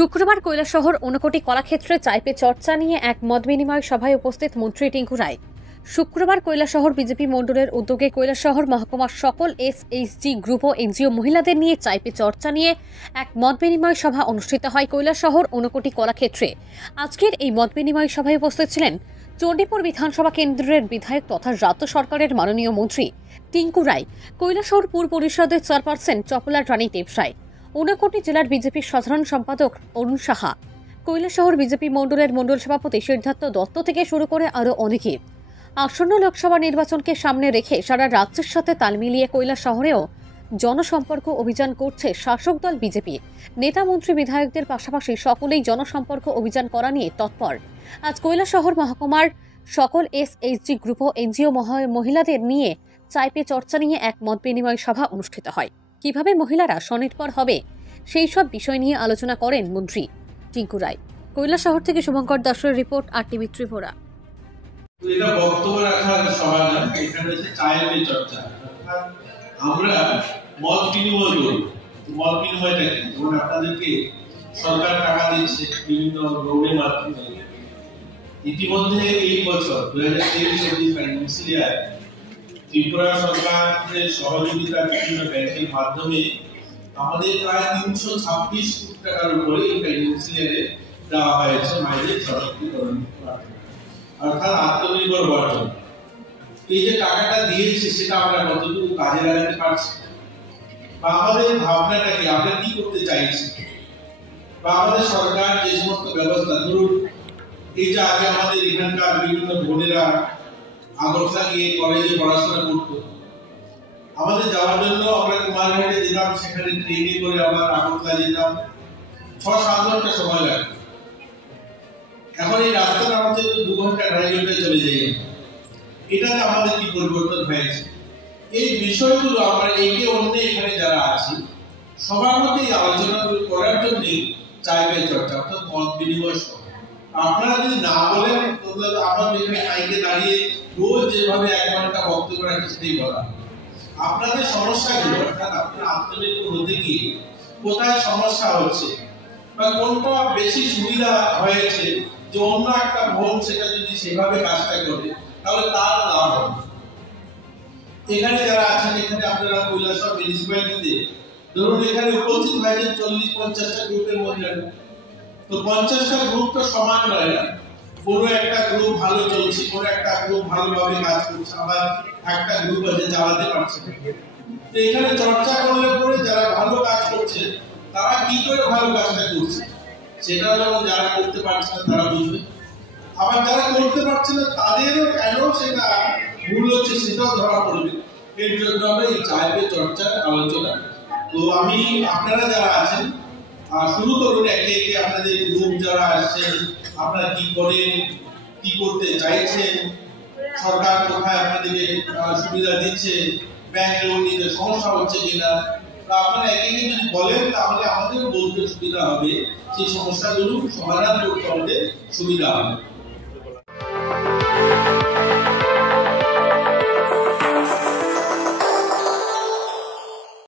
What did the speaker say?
শুক্রবার কৈলাসহর ঊনকোটি কলাক্ষেত্রে চাইপে চর্চা নিয়ে এক মতবিনিময় সভায় উপস্থিত মন্ত্রী টিঙ্কু রায়। শুক্রবার কৈলাসহর বিজেপি মণ্ডলের উদ্যোগে কৈলাসহর মহকুমার সকল এসএইচজি গ্রুপ ও এনজিও মহিলাদের নিয়ে চাইপে চর্চা নিয়ে এক মতবিনিময় সভা অনুষ্ঠিত হয় কৈলাসহর ঊনকোটি কলাক্ষেত্রে। আজকের এই মতবিনিময় সভায় উপস্থিত ছিলেন চণ্ডীপুর বিধানসভা কেন্দ্রের বিধায়ক তথা রাজ্য সরকারের মাননীয় মন্ত্রী টিঙ্কু রায়, কৈলাসহর পুর পরিষদের চেয়ারপারসন চপলা রানী দেবসাই, ঊনকোটি জেলার বিজেপির সাধারণ সম্পাদক অরুণ সাহা, কৈলাসহর বিজেপি মণ্ডলের মণ্ডল সভাপতি সিদ্ধার্থ দত্ত থেকে শুরু করে আরও অনেকে। আসন্ন লোকসভা নির্বাচনকে সামনে রেখে সারা রাজ্যের সাথে তাল মিলিয়ে কৈলাসহরেও জনসম্পর্ক অভিযান করছে শাসক দল বিজেপি। নেতা মন্ত্রী বিধায়কদের পাশাপাশি সকলেই জনসম্পর্ক অভিযান করা নিয়ে তৎপর। আজ কৈলাসহর মহকুমার সকল এসএইচজি গ্রুপ ও এনজিও মহিলাদের নিয়ে চাইপে চর্চা নিয়ে এক মতবিনিময় সভা অনুষ্ঠিত হয়। কিভাবে মহিলারা স্বনির্ভর হবে সেই সব বিষয় নিয়ে আলোচনা করেন মন্ত্রী টিঙ্কু রায়। কৈলাসহর থেকে শুভঙ্কর দাসের রিপোর্ট, RTV ত্রিপুরা। এটা বক্তব্য রাখার সভা না, এখানে হচ্ছে চাইপে চর্চা। আমরা মত বিনিময় করি। মত বিনিময়টা কি? যেমন আপনাদেরকে সরকার টাকা দিচ্ছে বিভিন্ন রোডের মাধ্যমে। ইতিমধ্যে এই বছর 2023 ফাইন্যান্সিয়াল ইয়ার ত্রিপুরা সরকারের সহযোগিতা বিভিন্ন ব্যাংকের মাধ্যমে আমাদের প্রায় 326 কোটি টাকার উপরে এই ফাইন্যান্সিয়াল ইয়ারে দেওয়া হয়েছে মায়েদের সশক্তিকরণ, অর্থাৎ আত্মনির্ভর বর্জন। এই যে টাকাটা দিয়েছে সেটা আমরা কতটুকু কাজে লাগাতে পারছি, বা আমাদের ভাবনাটা কি, আমরা কি করতে চাইছি, বা আমাদের সরকার যে সমস্ত ব্যবস্থা, ধরুন এই যে আগে আমাদের এখানকার বিভিন্ন বোনেরা আগরতলা গিয়ে কলেজে পড়াশোনা করতো, আমাদের যাওয়ার জন্য আমরা কুমারঘাটে যেতাম, সেখানে ট্রেনে করে আবার আগরতলা যেতাম, 6-7 ঘন্টা সময় লাগতো। এখন এই রাস্তাটা আমাদের 2 ঘন্টা 2.5 ঘন্টায় চলে যাই। এটাতে আমাদের কি পরিবর্তন হয়েছে, এই বিষয়গুলো আমরা একে অন্য এখানে যারা আছি সবার মধ্যে আলোচনা করার জন্য চাইপে চর্চা, অর্থাৎ মত বিনিময় সভা। আপনারা যদি না বলেন তাহলে আমার এখানে মাইকে দাঁড়িয়ে রোজ যেভাবে 1 ঘন্টা বক্তব্য রাখি সেটাই বলা। আপনাদের সমস্যাগুলো, অর্থাৎ আপনারা আত্মনির্ভর হতে গিয়ে কোথায় সমস্যা হচ্ছে বা কোনটা বেশি সুবিধা হয়েছে, যে অন্য একটা বোন সেটা যদি সেভাবে কাজটা করে তাহলে তার লাভ হবে। এখানে যারা আছেন, এখানে আপনারা কৈলাসহর মিউনিসিপ্যালিটিতে ধরুন এখানে উপস্থিত হয়েছে 40-50টা গ্রুপের মহিলা, তো 50টা গ্রুপ তো সমান নয় না। কোনো একটা গ্রুপ ভালো চলছে, কোনো একটা গ্রুপ ভালোভাবে কাজ করছে, আবার একটা গ্রুপ আছে চালাতে পারছে না। তো এখানে চর্চা করলে পরে যারা ভালো কাজ করছে তারা কি করে ভালো কাজটা করছে সেটা যখন যারা করতে পারছে না তারা বুঝবে, আবার যারা করতে পারছে না তাদেরও কেন সেটা ভুল হচ্ছে সেটাও ধরা পড়বে। এর জন্য আমরা এই চাইপে চর্চার আলোচনা। তো আমি আপনারা যারা আছেন শুরু করুন একে একে, আপনাদের গ্রুপ যারা আসছেন আপনারা কি করেন, কি করতে চাইছেন, সরকার কোথায় আপনাদেরকে সুবিধা দিচ্ছে, ব্যাংক লোন নিতে সমস্যা হচ্ছে কিনা, আপনারা একে একে যদি বলেন তাহলে আমাদের বলতে সুবিধা হবে, সেই সমস্যাগুলো সমাধান করতে আমাদের সুবিধা হবে।